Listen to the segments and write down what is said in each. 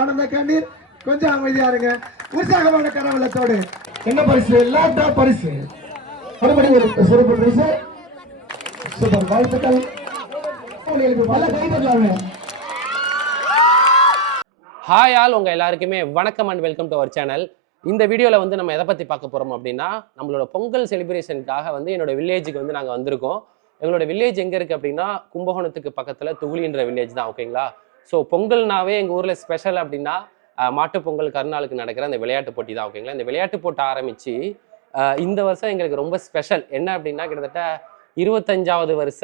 ஆனந்த கண்ணீர் கொஞ்சம் அமைதியா இருங்க. உற்சாகமான கரவலத்தோடு என்ன பரிசு? லேப்டாப் பரிசு. மறுபடியும் ஒரு சிறப்பு பரிசு. சூப்பர், வாழ்த்துக்கள். நல்ல கைதட்டலாமே. ஹாய் ஆல், உங்கள் எல்லாருக்குமே வணக்கம் and welcome to our channel. இந்த வீடியோவில் வந்து நம்ம எதை பற்றி பார்க்க போகிறோம் அப்படின்னா, நம்மளோட பொங்கல் செலிப்ரேஷனுக்காக வந்து என்னோட வில்லேஜுக்கு வந்து நாங்கள் வந்திருக்கோம். எங்களோட வில்லேஜ் எங்கே இருக்குது அப்படின்னா, கும்பகோணத்துக்கு பக்கத்தில் துகுலின்ற வில்லேஜ் தான். ஓகேங்களா? ஸோ பொங்கல்னாவே எங்கள் ஊரில் ஸ்பெஷல் அப்படின்னா மாட்டுப்பொங்கல் கருநாளுக்கு நடக்கிற அந்த விளையாட்டு போட்டி தான். ஓகேங்களா? இந்த விளையாட்டு போட்டி ஆரம்பித்து இந்த வருஷம் எங்களுக்கு ரொம்ப ஸ்பெஷல் என்ன அப்படின்னா, கிட்டத்தட்ட 25வது வருஷ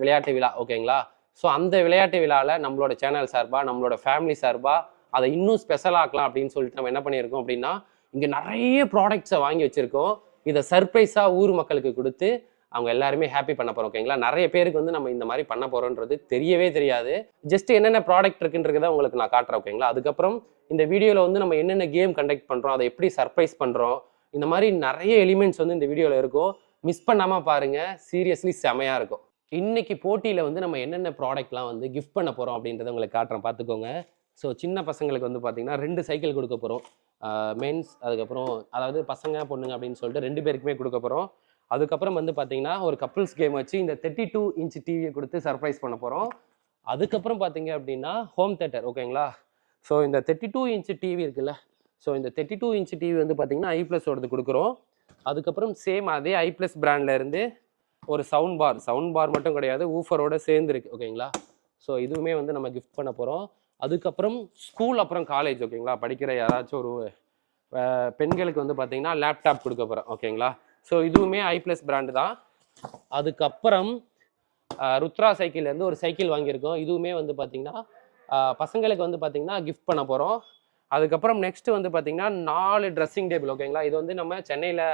விளையாட்டு விழா. ஓகேங்களா? ஸோ அந்த விளையாட்டு விழாவில் நம்மளோட சேனல் சார்பாக, நம்மளோட ஃபேமிலி சார்பாக அதை இன்னும் ஸ்பெஷல் ஆக்கலாம் அப்படின்னு சொல்லிட்டு நம்ம என்ன பண்ணியிருக்கோம் அப்படின்னா, இங்கே நிறைய ப்ராடக்ட்ஸை வாங்கி வச்சுருக்கோம். இதை சர்ப்ரைஸாக ஊர் மக்களுக்கு கொடுத்து அவங்க எல்லாருமே ஹாப்பி பண்ண போகிறோம். ஓகேங்களா? நிறைய பேருக்கு வந்து நம்ம இந்த மாதிரி பண்ண போகிறோன்றது தெரியவே தெரியாது. ஜஸ்ட் என்னென்ன ப்ராடக்ட் இருக்குன்றதை உங்களுக்கு நான் காட்டுறேன். ஓகேங்களா? அதுக்கப்புறம் இந்த வீடியோவில் வந்து நம்ம என்னென்ன கேம் கண்டக்ட் பண்ணுறோம், அதை எப்படி சர்ப்ரைஸ் பண்ணுறோம், இந்த மாதிரி நிறைய எலிமெண்ட்ஸ் வந்து இந்த வீடியோவில் இருக்கும். மிஸ் பண்ணாமல் பாருங்கள், சீரியஸ்லி செமையாக இருக்கும். இன்னைக்கு போட்டியில் வந்து நம்ம என்னென்ன ப்ராடக்ட்லாம் வந்து கிஃப்ட் பண்ண போகிறோம் அப்படின்றத உங்களுக்கு காட்டுறேன், பார்த்துக்கோங்க. ஸோ சின்ன பசங்களுக்கு வந்து பார்த்தீங்கன்னா 2 சைக்கிள் கொடுக்க போகிறோம். மென்ஸ், அதுக்கப்புறம் அதாவது பசங்க பொண்ணுங்க அப்படின்னு சொல்லிட்டு 2 பேருக்குமே கொடுக்க போகிறோம். அதுக்கப்புறம் வந்து பார்த்தீங்கன்னா ஒரு கப்புள்ஸ் கேம் வச்சு இந்த 32 இன்ச் டிவியை கொடுத்து சர்ப்ரைஸ் பண்ண போகிறோம். அதுக்கப்புறம் பார்த்தீங்க அப்படின்னா ஹோம் தேட்டர். ஓகேங்களா? ஸோ இந்த 32 இன்ச் டிவி இருக்குல்ல, ஸோ இந்த 32 இன்ச் டிவி வந்து பார்த்தீங்கன்னா ஐப்ளஸோடது கொடுக்குறோம். அதுக்கப்புறம் சேம் அதே ஐப்ளஸ் பிராண்ட்லேருந்து ஒரு சவுண்ட் பார் மட்டும் கிடையாது, ஊஃபரோட சேர்ந்துருக்கு. ஓகேங்களா? ஸோ இதுவுமே வந்து நம்ம கிஃப்ட் பண்ண போகிறோம். அதுக்கப்புறம் ஸ்கூல் அப்புறம் காலேஜ், ஓகேங்களா, படிக்கிற யாராச்சும் ஒரு பெண்களுக்கு வந்து பார்த்தீங்கன்னா லேப்டாப் கொடுக்க போகிறோம். ஓகேங்களா? ஸோ இதுவுமே ஐப்ளஸ் பிராண்டு தான். அதுக்கப்புறம் ருத்ரா சைக்கிள்லேருந்து ஒரு சைக்கிள் வாங்கியிருக்கோம். இதுவுமே வந்து பார்த்திங்கன்னா பசங்களுக்கு வந்து பார்த்திங்கன்னா கிஃப்ட் பண்ண போகிறோம். அதுக்கப்புறம் நெக்ஸ்ட்டு வந்து பார்த்திங்கன்னா 4 ட்ரெஸ்ஸிங் டேபிள். ஓகேங்களா? இது வந்து நம்ம சென்னையில்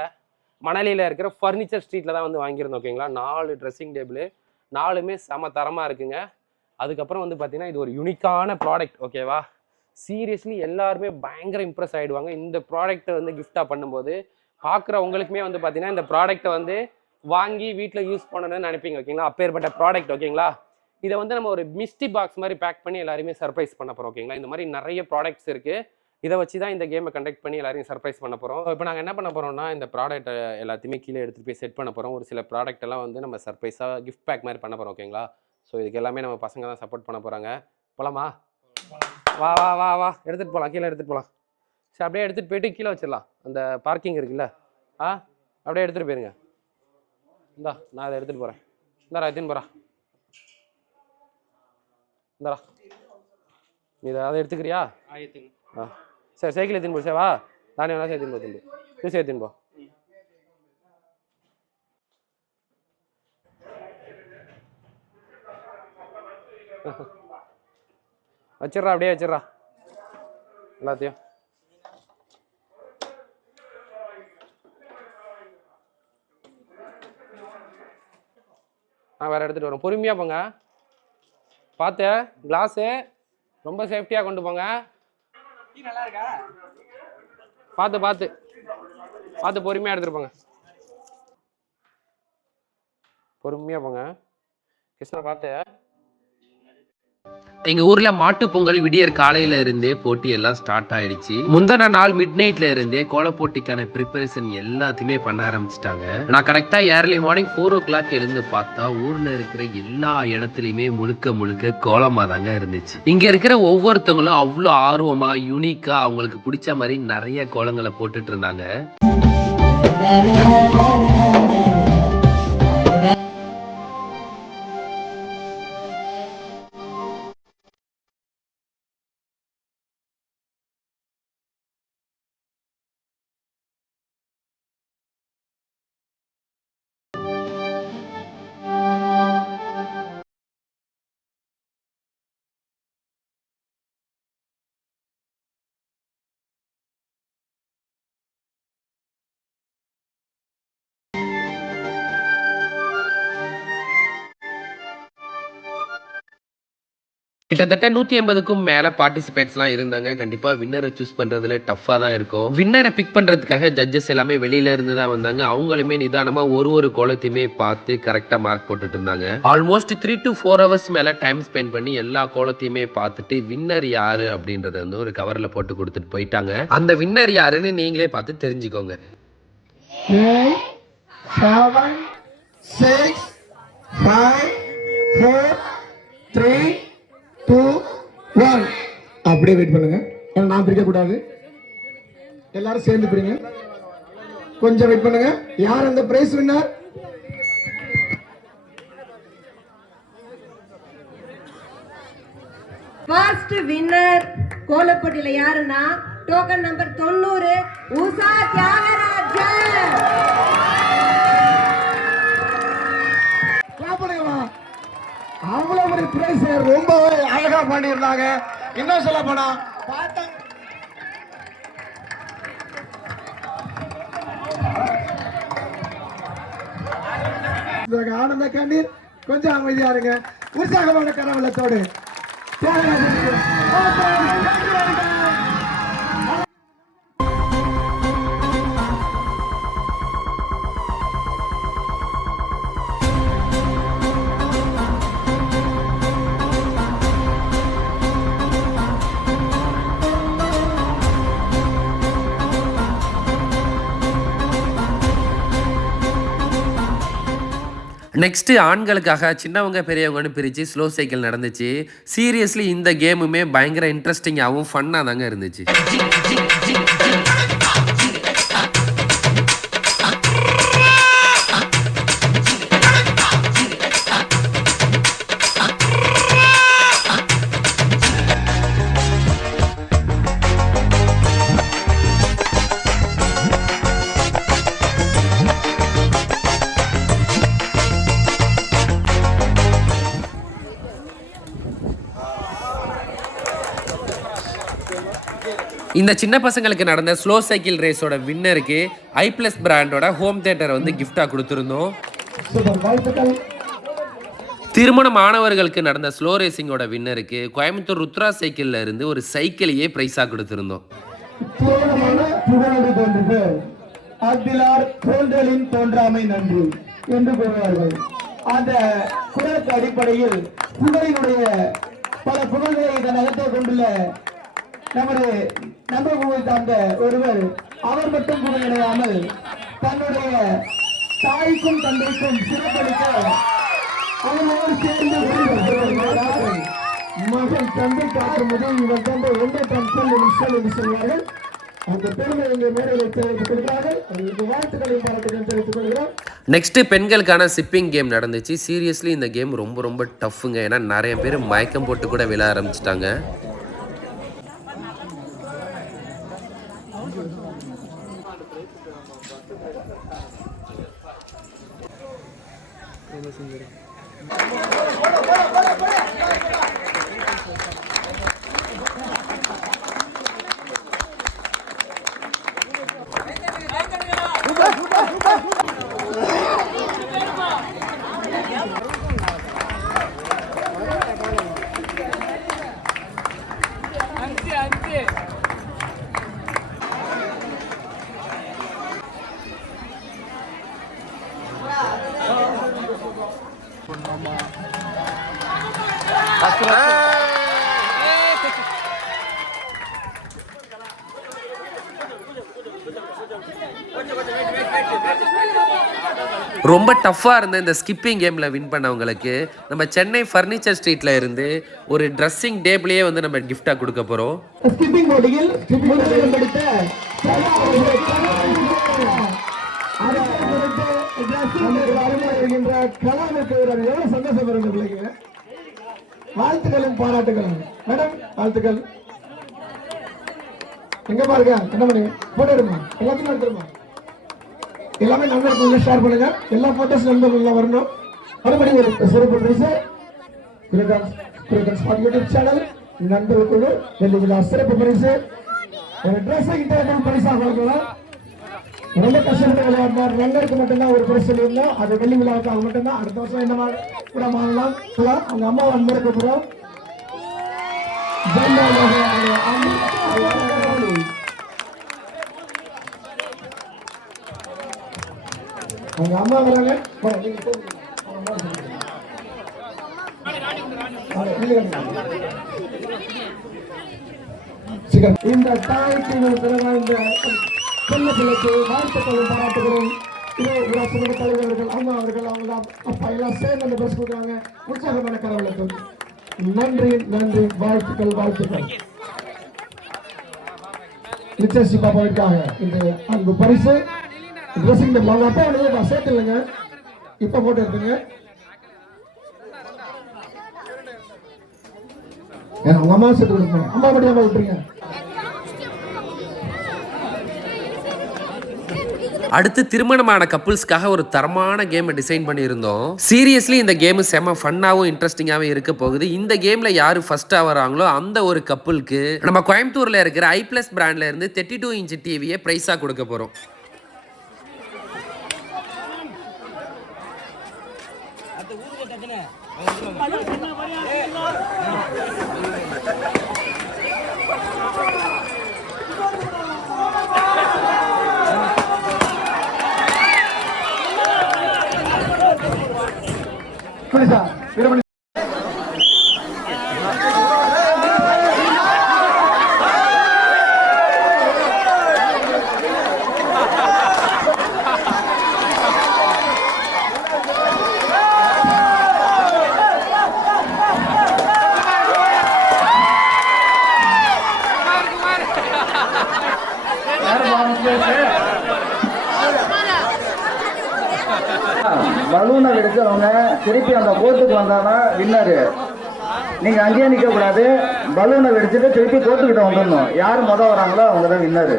மணலியில் இருக்கிற ஃபர்னிச்சர் ஸ்ட்ரீட்டில் தான் வந்து வாங்கியிருந்தோம். ஓகேங்களா? 4 ட்ரெஸ்ஸிங் டேபிள், 4மே செம தரமாக இருக்குங்க. அதுக்கப்புறம் வந்து பார்த்திங்கன்னா இது ஒரு யூனிக்கான ப்ராடக்ட். ஓகேவா? சீரியஸ்லி எல்லாருமே பயங்கர இம்ப்ரெஸ் ஆகிடுவாங்க இந்த ப்ராடக்ட்டை வந்து கிஃப்டாக பண்ணும்போது. பார்க்குற உங்களுக்குமே வந்து பார்த்தீங்கன்னா இந்த ப்ராடக்ட்டை வந்து வாங்கி வீட்டில் யூஸ் பண்ணணும்னு நினைப்பீங்க. ஓகேங்களா? அப்பேற்பட்ட ப்ராடக்ட். ஓகேங்களா? இதை வந்து நம்ம ஒரு மிஸ்டி பாக்ஸ் மாதிரி பேக் பண்ணி எல்லாருமே சர்ப்ரைஸ் பண்ண போகிறோம். ஓகேங்களா? இந்த மாதிரி நிறைய ப்ராடக்ட்ஸ் இருக்குது. இதை வச்சு தான் இந்த கேமை கண்டக்ட் பண்ணி எல்லாரையும் சர்ப்ரைஸ் பண்ண போகிறோம். இப்போ நாங்கள் என்ன பண்ண போகிறோம்னா, இந்த ப்ராடக்ட்டை எல்லாத்தையுமே கீழே எடுத்துகிட்டு போய் செட் பண்ண போகிறோம். ஒரு சில ப்ராடக்ட் எல்லாம் வந்து நம்ம சர்ப்ரைஸாக கிஃப்ட் பேக் மாதிரி பண்ண போகிறோம். ஓகேங்களா? ஸோ இதுக்கு எல்லாமே நம்ம பசங்க தான் சப்போர்ட் பண்ண போகிறாங்க. போகலாமா? வா வா வா வா எடுத்துகிட்டு போகலாம், கீழே எடுத்துகிட்டு போகலாம். சரி, அப்படியே எடுத்துகிட்டு போயிட்டு கீழே வச்சிடலாம். அந்த பார்க்கிங் இருக்குல்ல, அப்படியே எடுத்துகிட்டு போயிருங்க. இந்தா நான் அதை எடுத்துகிட்டு போகிறேன். இந்தாரா எடுத்துன்னு போகிறா. இந்தாரா நீ அதை எடுத்துக்கிறியா? சரி, சைக்கிள் எடுத்துன்னு போ. வா, தானே வேணா சேர்த்துன்னு போ. தம்பி தூசி எடுத்துன்னு போ. வச்சிட்றா, அப்படியே வச்சிட்றா எல்லாத்தையும். வேறு எடுத்துகிட்டு வரோம். பொறுமையாக போங்க, பார்த்து கிளாஸு ரொம்ப சேஃப்டியாக கொண்டு போங்க. நல்லா இருக்கா? பார்த்து பார்த்து பார்த்து பொறுமையாக எடுத்துகிட்டு போங்க. பொறுமையாக போங்க கிருஷ்ணா, பார்த்து. எங்க ஊர்ல மாட்டு பொங்கல் விடியற் காலையில இருந்தே போட்டி எல்லாம் ஸ்டார்ட் ஆயிடுச்சு. முந்தின நாள் மிட் நைட்ல இருந்தே கோல போட்டிக்கான ப்ரிப்பரேஷன் எல்லாத்தையுமே பண்ண ஆரம்பிச்சிட்டாங்க. நான் கரெக்டா ஏர்லி மார்னிங் 4 o'clock எழுந்து பார்த்தா ஊர்ல இருக்கிற எல்லா இடத்துலயுமே முழுக்க கோலமா தாங்க இருந்துச்சு. இங்க இருக்கிற ஒவ்வொருத்தவங்களும் அவ்வளவு ஆர்வமா யூனிக்கா அவங்களுக்கு பிடிச்ச மாதிரி நிறைய கோலங்களை போட்டுட்டு இருந்தாங்க. கிட்டத்தட்ட 150க்கும் மேல பார்ட்டிசிபேட்ஸ்லாம் இருந்தாங்க. கண்டிப்பா வின்னரை சூஸ் பண்றதுல டஃபா தான் இருக்கும். வின்னரை பிக் பண்றதுக்காக ஜட்ஜஸ் எல்லாமே வெளியில இருந்து தான் வந்தாங்க. அவங்களுமே நிதானமா ஒரு கோலத்தையுமே பார்த்து கரெக்டா மார்க் போட்டுட்டு இருந்தாங்க. ஆல்மோஸ்ட் 3 to 4 hours மேல டைம் ஸ்பெண்ட் பண்ணி எல்லா கோலத்தையுமே பார்த்துட்டு வின்னர் யாரு அப்படின்றத வந்து ஒரு கவர்ல போட்டு கொடுத்துட்டு போயிட்டாங்க. அந்த வின்னர் யாருன்னு நீங்களே பார்த்து தெரிஞ்சுக்கோங்க. 8, 7, 6, 5, 4, 3, 2, 1. அப்படியே வெயிட் பண்ணுங்க. ஏன்னா நான் பிரிக்க கூடாது, எல்லாரும் சேர்ந்து பிரிங்க. கொஞ்சம் வெயிட் பண்ணுங்க. யார் அந்த பிரைஸ் வின்னர்? ஃபர்ஸ்ட் வின்னர் கோலப்பட்டியில யாருன்னா டோக்கன் நம்பர் 90 உஷா தியாகராஜன். அவ்வளவு ஒரு பிரைஸ் ரொம்பவே அழகா பண்ணியிருந்தாங்க. இன்னும் சொல்ல போனா ஆனந்த கண்ணீர். கொஞ்சம் அமைதியா இருங்க. உற்சாகமான கரவலத்தோடு நெக்ஸ்ட் ஆண்களுக்காக சின்னவங்க பெரியவங்கன்னு பிரித்து ஸ்லோ சைக்கிள் நடந்துச்சு. சீரியஸ்லி இந்த கேமுமே பயங்கர இன்ட்ரெஸ்டிங்காகவும் ஃபன்னாக தாங்க இருந்துச்சு. இந்த சின்ன பசங்களுக்கு நடந்த ஸ்லோ சைக்கிள் ரேஸோட வின்னருக்கு ஐப்ளஸ் பிராண்டோட ஹோம் தியேட்டர் வந்து கிஃப்டாக கொடுத்துருந்தோம். திருமண மாணவர்களுக்கு நடந்த ஸ்லோ ரேசிங்கோட வின்னருக்கு கோயம்புத்தூர் ருத்ரா சைக்கிள்ல இருந்து ஒரு சைக்கிளையே பிரைஸாக கொடுத்துருந்தோம். தோன்றாமை நன்றி என்று கூறுவார்கள். அந்த குரலுக்கு அடிப்படையில் புகழினுடைய பல புகழ்களை இதன் அகத்தை கொண்டுள்ள நமது நம்பகூரை சார்ந்த ஒருவர் அவர் மட்டும் புகழடையாமல் தன்னுடைய தாய்க்கும் தந்தைக்கும் சிறப்பளிக்க அவரோடு சேர்ந்து மகன் தந்தை காக்கும் முதல் இவர் தந்தை ஒன்றை தன் சொல் என்று சொல்வார்கள். அந்த பெருமை எங்க மேடையில் தெரிவித்துக் கொள்கிறார்கள். அவர்களுக்கு வாழ்த்துக்களையும் பாராட்டுகளையும் தெரிவித்துக் கொள்கிறோம். நெக்ஸ்ட் பெண்களுக்கான சிப்பிங் கேம் நடந்துச்சு. சீரியஸ்லி இந்த கேம் ரொம்ப டஃப்புங்க. ஏன்னா நிறைய பேர் மயக்கம் போட்டு கூட விழ ஆரம்பிச்சிட்டாங்க. ரொம்ப டஃப்பாக இருந்த இந்த ஸ்கிப்பிங் கேமில் வின் பண்ணவங்களுக்கு நம்ம சென்னை ஃபர்னிச்சர் ஸ்ட்ரீட்டில் இருந்து ஒரு ட்ரெஸ்ஸிங் டேபிளையே வந்து நம்ம கிஃப்டாக கொடுக்க போகிறோம். ஸ்கிப்பிங் போட்டியில் வாழ்த்துக்களும் பாராட்டுகளும். மேடம் வாழ்த்துக்கள். எங்க பாருங்க என்ன பண்ணுங்க போட்டோ எடுமா, எல்லாத்தையும் எடுத்துருமா, எல்லாமே நண்பர்களுக்குள்ள ஷேர் பண்ணுங்க. எல்லா போட்டோஸ் நண்பர்கள் வரணும். மறுபடியும் ஒரு சிறப்பு பரிசு யூடியூப் சேனல் நண்பர்களுக்குள்ள வெள்ளி விழா சிறப்பு பரிசு ட்ரெஸ்ஸிங் டேபிள் பரிசாக வழங்கலாம். ரொம்ப கஷ்டப்பட்டு விளையாடினார் ரன்னருக்கு மட்டும்தான் ஒரு பரிசு இருந்தோம். அது வெள்ளி விழாவுக்கு அவங்க மட்டும்தான். அடுத்த வருஷம் என்ன கூட வாங்கலாம். அவங்க அம்மா அன்பருக்கு போகிறோம். அவங்க அம்மா வராங்க. இந்த தாய்க்கு பிறந்த செல்ல பிள்ளைக்கு வாழ்த்துக்களும் பாராட்டுகளும் ஊராட்சி தலைவர்கள் அம்மா அவர்கள் அவங்க அப்பா எல்லாம் சேர்ந்து அந்த பஸ் கொடுக்குறாங்க. உற்சாகமான கரவளுக்கு நன்றி நன்றி, வாழ்த்துக்கள் வாழ்த்துக்கள். லிச்சர்சி பாப்பாவிற்காக இந்த அன்பு பரிசு ட்ரெஸ்ஸிங் டேபிள் அவங்க அப்பா வந்து சேர்த்து இல்லைங்க, இப்ப போட்டு எடுத்துங்க. உங்க அம்மா சேர்த்து கொடுப்பேன், அம்மா மட்டும் அம்மா விட்டுருங்க. அடுத்து திருமணமான கப்புள்ஸ்க்காக ஒரு தரமான கேமை டிசைன் பண்ணியிருந்தோம். சீரியஸ்லி இந்த கேம் செம ஃபன்னாகவும் இன்ட்ரெஸ்டிங்காகவும் இருக்க போகுது. இந்த கேம்ல யாரு ஃபர்ஸ்ட் வராங்களோ அந்த ஒரு கப்புளுக்கு நம்ம கோயம்புத்தூர்ல இருக்கிற i+ பிராண்ட்ல இருந்து 32 இன்ச் டிவியை பிரைஸா கொடுக்க போறோம். பலூனை எடுக்கிறவங்க திருப்பி அந்த கோர்ட்டுக்கு வந்தாதான் வின்னரு. நீங்க அங்கேயே நிக்க கூடாது, பலூனை வெடிச்சுட்டு திருப்பி கோர்ட்டுக்கிட்ட வந்துடணும். யார் வராங்களோ அவங்க தான் வின்னரு.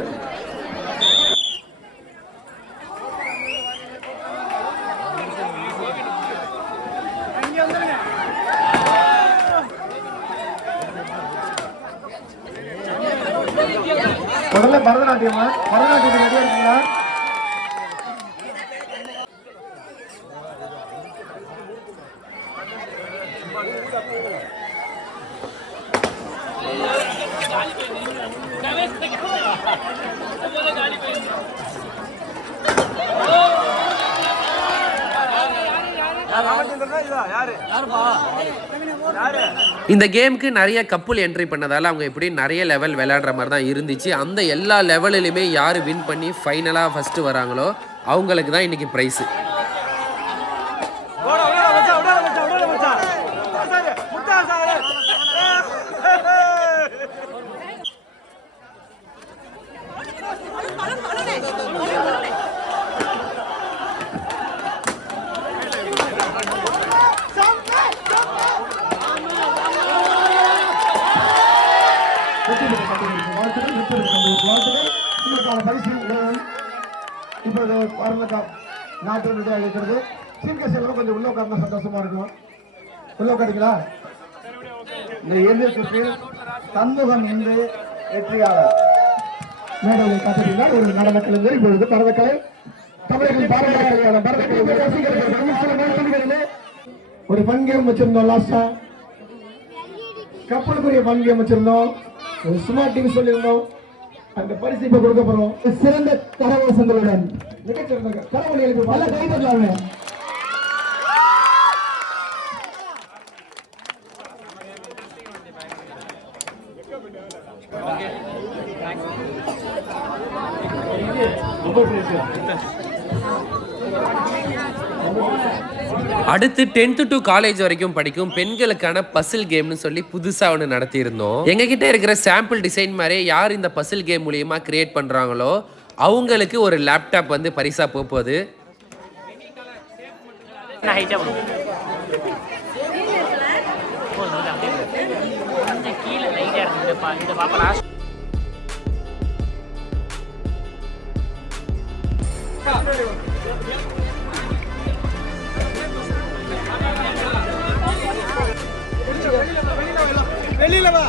முதல்ல பரதநாட்டியமா, பரதநாட்டியம் ரெடியா இருக்கீங்களா? இந்த கேமுக்கு நிறைய கப்புள் என்ட்ரி பண்ணதால அவங்க எப்படி நிறைய லெவல் விளையாடுற மாதிரி தான் இருந்துச்சு. அந்த எல்லா லெவலிலுமே யார் வின் பண்ணி ஃபைனலாக ஃபர்ஸ்ட் வராங்களோ அவங்களுக்கு தான் இன்னைக்கு ப்ரைஸு. கொஞ்சம் உள்ள உட்கார்ந்தா சந்தோஷமா இருக்கும். உள்ள உட்காருங்களா? இந்த இயந்திரத்துக்கு சண்முகம் என்று வெற்றியாளர் மேடையை காத்திருந்தா ஒரு நடன கலைஞர் இப்பொழுது பரதக்கலை தமிழர்களின் பாரம்பரிய பரதக்கலை ஒரு ஃபன் கேம் வச்சிருந்தோம். லாஸ்டா கப்பலுக்குரிய ஃபன் கேம் வச்சிருந்தோம். ஒரு ஸ்மார்ட் டிவி சொல்லியிருந்தோம். அந்த பரிசு இப்ப கொடுக்க போறோம். சிறந்த கரகோசங்களுடன் மிகச்சிறந்த கரவொலிகளுக்கு பல கைதட்டலாமே. அடுத்து 10th to காலேஜ் வரைக்கும் படிக்கும் பெண்களுக்கான பசில் கேம்னு சொல்லி புதுசா ஒன்று நடத்தியிருந்தோம். எங்ககிட்ட இருக்கிற சாம்பிள் டிசைன் மாதிரி யார் இந்த பசில் கேம் மூலியமா கிரியேட் பண்றாங்களோ அவங்களுக்கு ஒரு லேப்டாப் வந்து பரிசா போகுது. வெளியில வா.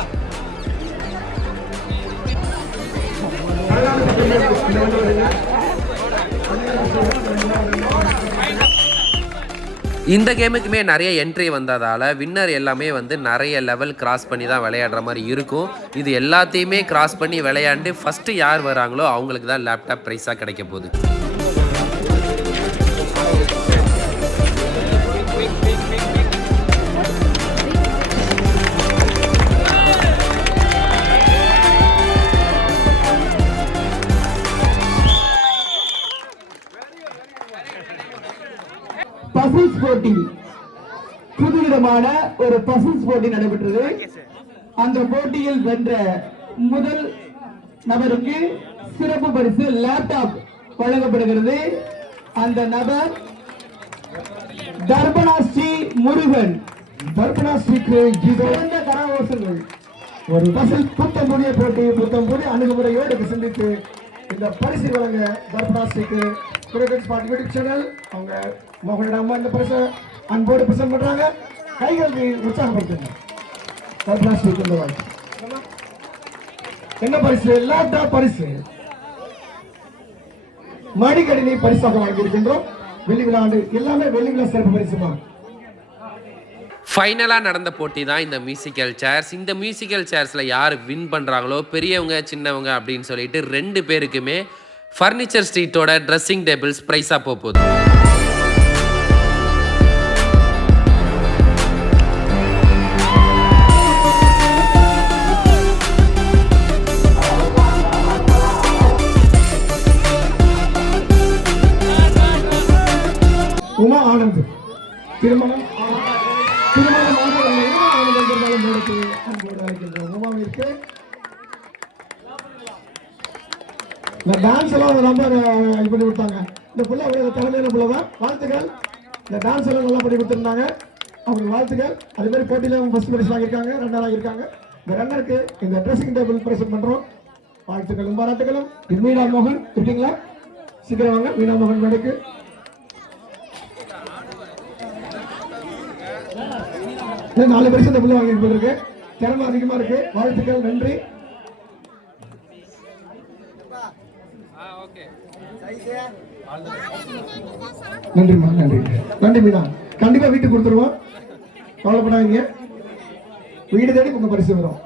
இந்த கேமுக்குமே நிறைய என்ட்ரி வந்ததால் வின்னர் எல்லாமே வந்து நிறைய லெவல் கிராஸ் பண்ணி தான் விளையாடுற மாதிரி இருக்கும். இது எல்லாத்தையுமே கிராஸ் பண்ணி விளையாண்டு ஃபஸ்ட்டு யார் வராங்களோ அவங்களுக்கு தான் லேப்டாப் ப்ரைஸாக கிடைக்க போகுது. பசில்ஸ் போட்டி, புதுவிதமான ஒரு பசில்ஸ் போட்டி நடைபெற்றது. அந்த போட்டியில் வென்ற முதல் நபருக்கு சிறப்பு பரிசு லேப்டாப் வழங்கப்படுகிறது. அந்த நபர் தர்பனாஸ்ரீ முருகன். தர்பனாஸ்ரீக்கு சிறந்த கரகோஷங்கள். ஒரு பசில் புத்தம் புதிய போட்டி, புத்தம் புதிய அணுகுமுறையோடு சிந்தித்து இந்த பரிசு வழங்க தர்பனாஸ்ரீக்கு யூடியூப் சேனல் அவங்க மோகனிடம் இந்த பரிசை அன்போடு பிரசன்ட் பண்றாங்க. கைகளுக்கு உற்சாகப்படுத்துங்க. தர்பனாஸ்ரீக்கு இந்த வாழ்க்கை என்ன பரிசு? லேப்டாப் பரிசு, மடிக்கணினி பரிசாக வாங்கியிருக்கின்றோம். வெள்ளி விழா ஆண்டு எல்லாமே வெள்ளி விழா சிறப்பு பரிசுமா. ஃபைனலாக நடந்த போட்டி தான் இந்த மியூசிக்கல் சேர்ஸ். இந்த மியூசிக்கல் சேர்ஸில் யார் வின் பண்ணுறாங்களோ, பெரியவங்க சின்னவங்க அப்படின்னு சொல்லிட்டு 2 பேருக்குமே ஃபர்னிச்சர் ஸ்ட்ரீட்டோட ட்ரெஸ்ஸிங் டேபிள்ஸ் ப்ரைஸாக போகுது. உமா ஆனந்த் திருமணம் உமாவிற்கு இந்த டான்ஸ் எல்லாம் ரொம்ப இது பண்ணி கொடுத்தாங்க. இந்த பிள்ளை அவரோட திறமையான பிள்ளை தான். வாழ்த்துக்கள். இந்த டான்ஸ் எல்லாம் நல்லா பண்ணி கொடுத்துருந்தாங்க. அவங்களுக்கு வாழ்த்துக்கள். அதே மாதிரி போட்டியில் அவங்க ஃபர்ஸ்ட் பிரைஸ் வாங்கியிருக்காங்க, 2 வாங்கியிருக்காங்க. இந்த ரன்னருக்கு இந்த ட்ரெஸ்ஸிங் டேபிள் பிரசன்ட் பண்ணுறோம். வாழ்த்துக்களும் பாராட்டுகளும். இது மீனா மோகன் இருக்கீங்களா? சீக்கிரம் வாங்க. மீனா மோகன் மேடைக்கு. இன்னும் 4 பரிசு இந்த பிள்ளை வாங்கிட்டு இருக்கு. திறமை அதிகமா இருக்கு. வாழ்த்துக்கள். நன்றி. நன்றிமா, நன்றி. நன்றி மீனா. கண்டிப்பா வீட்டுக்கு கொடுத்துருவோம். கவலைப்படாதீங்க. வீடு தேடி உங்க பரிசு வரும்.